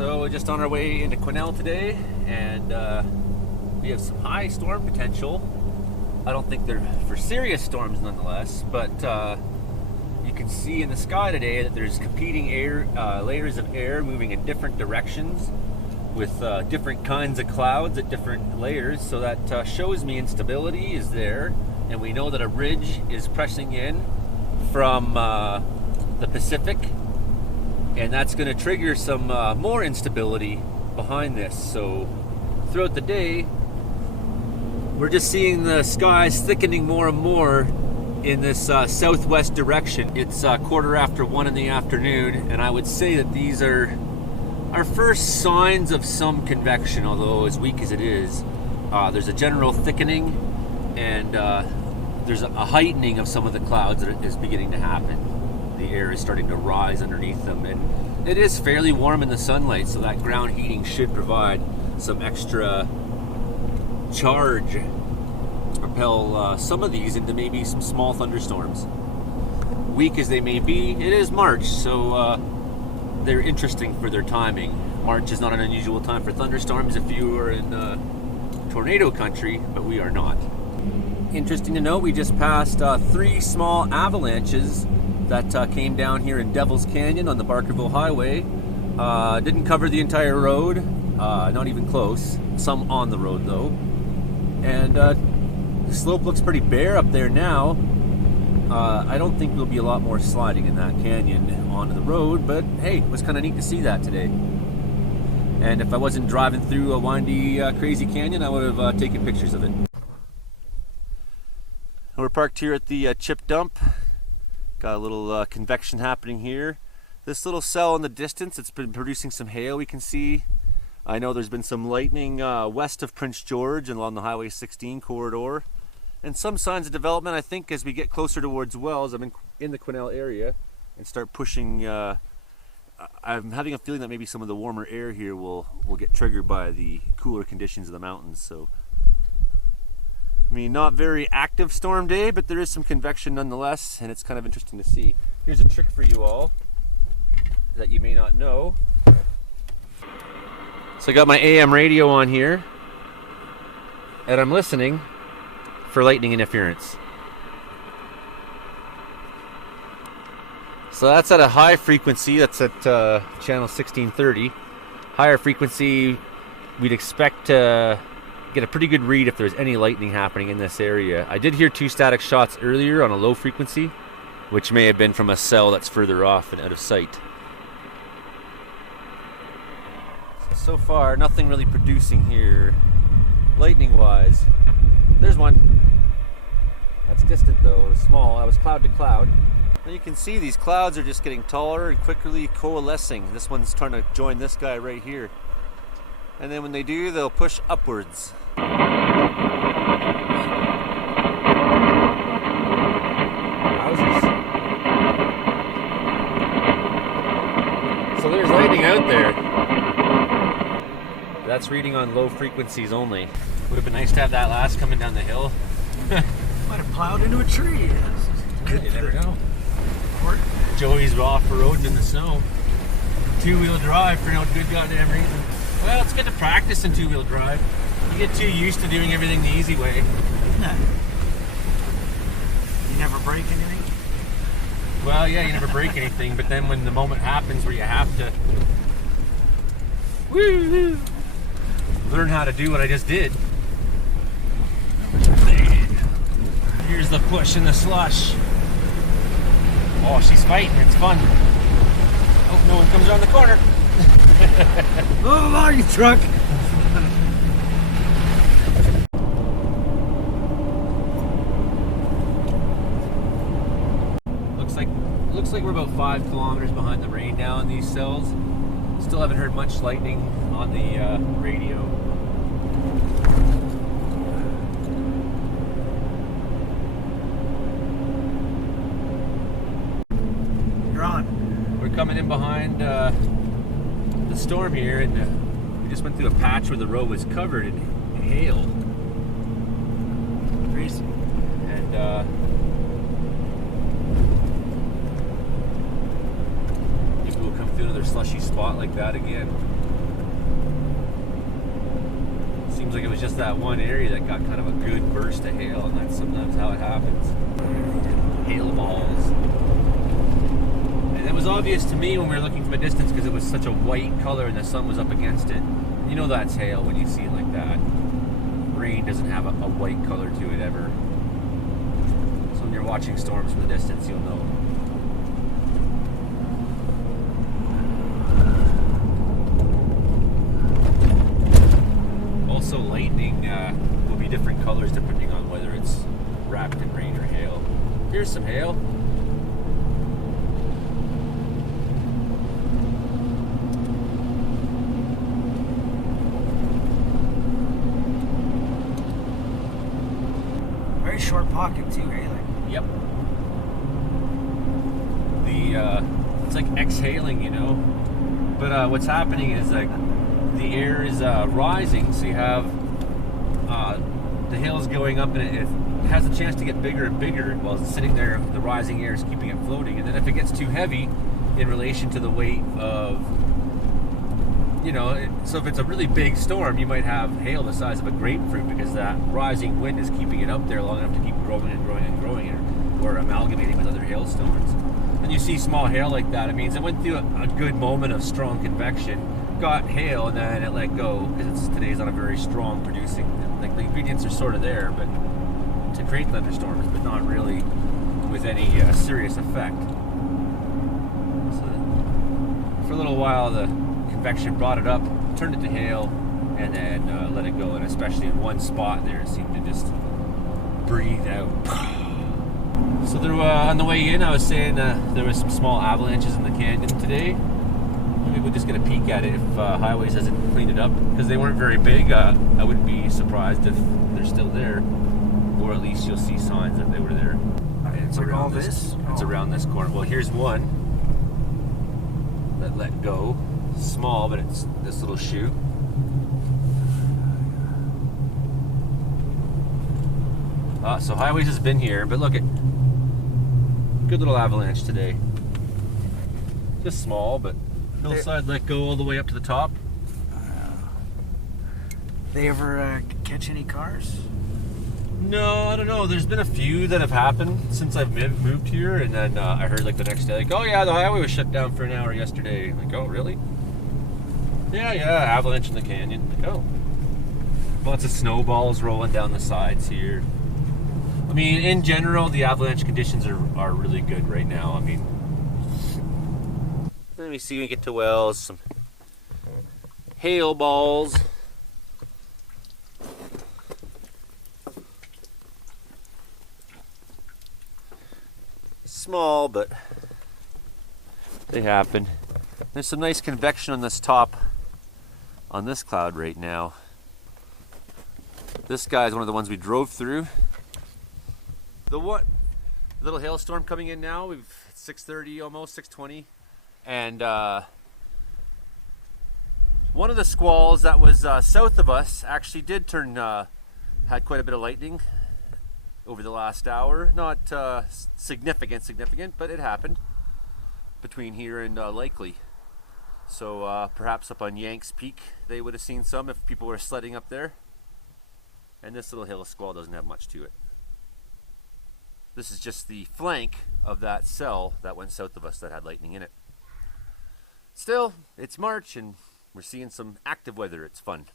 So just on our way into Quesnel today, and we have some high storm potential. I don't think they're for serious storms nonetheless, but you can see in the sky today that there's competing layers of air moving in different directions with different kinds of clouds at different layers. So that shows me instability is there, and we know that a ridge is pressing in from the Pacific, and that's going to trigger some more instability behind this. So throughout the day, we're just seeing the skies thickening more and more in this southwest direction. It's 1:15 in the afternoon, and I would say that these are our first signs of some convection, although as weak as it is. There's a general thickening, and there's a heightening of some of the clouds that is beginning to happen. The air is starting to rise underneath them, and it is fairly warm in the sunlight, so that ground heating should provide some extra charge to propel some of these into maybe some small thunderstorms. Weak as they may be, it is March, so they're interesting for their timing. March is not an unusual time for thunderstorms if you are in tornado country, but we are not. Interesting to note, we just passed 3 small avalanches that came down here in Devil's Canyon on the Barkerville Highway. Didn't cover the entire road, not even close. Some on the road though. And the slope looks pretty bare up there now. I don't think there'll be a lot more sliding in that canyon onto the road, but hey, it was kind of neat to see that today. And if I wasn't driving through a windy, crazy canyon, I would have taken pictures of it. We're parked here at the chip dump. Got a little convection happening here. This little cell in the distance, it's been producing some hail, we can see. I know there's been some lightning west of Prince George and along the Highway 16 corridor. And some signs of development, I think, as we get closer towards Wells. I'm in the Quesnel area and start pushing. I'm having a feeling that maybe some of the warmer air here will get triggered by the cooler conditions of the mountains. So, I mean, not very active storm day, but there is some convection nonetheless, and it's kind of interesting to see. Here's a trick for you all that you may not know. So I got my AM radio on here, and I'm listening for lightning interference. So that's at a high frequency, that's at channel 1630. Higher frequency, we'd expect to get a pretty good read if there's any lightning happening in this area. I did hear 2 static shots earlier on a low frequency, which may have been from a cell that's further off and out of sight. So far, nothing really producing here, lightning-wise. There's one. That's distant though, small. I was cloud to cloud. And you can see these clouds are just getting taller and quickly coalescing. This one's trying to join this guy right here. And then when they do, they'll push upwards. Wowzers. So there's lightning out there. That's reading on low frequencies only. Would have been nice to have that last coming down the hill. Might have plowed into a tree. You never know. Joey's off-roading in the snow. 2-wheel drive for no good goddamn reason. Well, it's good to practice in 2-wheel drive. You get too used to doing everything the easy way. You never break anything? Well, yeah, you never break anything, but then when the moment happens where you have to learn how to do what I just did. Here's the push in the slush. Oh, she's fighting. It's fun. Oh, no one comes around the corner. Oh, you truck. Looks like we're about 5 kilometers behind the rain now in these cells. Still haven't heard much lightning on the radio. You're on. We're coming in behind the storm here, and we just went through a patch where the road was covered in hail. Crazy. And maybe we'll come through another slushy spot like that again. Seems like it was just that one area that got kind of a good burst of hail, and that's sometimes how it happens. Hail balls. And it was obvious to me when we were looking from a distance because it was such a white color and the sun was up against it. You know that's hail when you see it like that. Rain doesn't have a white color to it ever. So when you're watching storms from the distance, you'll know. Also, lightning will be different colors depending on whether it's wrapped in rain or hail. Here's some hail. Very short pocket too, eh? Yep. It's like exhaling, you know. But what's happening is like the air is rising, so you have the hail is going up, and it has a chance to get bigger and bigger while it's sitting there. The rising air is keeping it floating, and then if it gets too heavy in relation to the weight of, you know, so if it's a really big storm, you might have hail the size of a grapefruit because that rising wind is keeping it up there long enough to keep growing and growing and growing, or amalgamating with other hailstones. When you see small hail like that, it means it went through a good moment of strong convection, got hail, and then it let go because today's not a very strong producing. Like the ingredients are sort of there, but to create thunderstorms, but not really with any serious effect. So for a little while, the convection brought it up, turned it to hail, and then let it go. And especially in one spot there, it seemed to just breathe out. So there, on the way in, I was saying there was some small avalanches in the canyon today. Maybe we'll just get a peek at it if Highways hasn't cleaned it up, because they weren't very big. I wouldn't be surprised if they're still there, or at least you'll see signs that they were there. And it's Like around all this? It's around this corner. Well, here's one that let go. Small, but it's this little shoe. So Highways has been here, but look at good little avalanche today. Just small, but hillside let go all the way up to the top. They ever catch any cars? No, I don't know. There's been a few that have happened since I've moved here, and then I heard like the next day, like, oh yeah, the highway was shut down for an hour yesterday. I'm like, oh really? Yeah, avalanche in the canyon. Like, oh. Lots of snowballs rolling down the sides here. I mean, in general, the avalanche conditions are really good right now. I mean, let me see when we get to Wells. Some hail balls. Small, but they happen. There's some nice convection on this top, on this cloud right now. This guy is one of the ones we drove through. The what? Little hailstorm coming in now. We've 6:30, almost 6:20, and one of the squalls that was south of us actually did turn, had quite a bit of lightning over the last hour. Not significant, but it happened between here and Likely. So perhaps up on Yanks Peak they would have seen some if people were sledding up there. And this little hail squall doesn't have much to it. This is just the flank of that cell that went south of us that had lightning in it. Still, it's March and we're seeing some active weather. It's fun.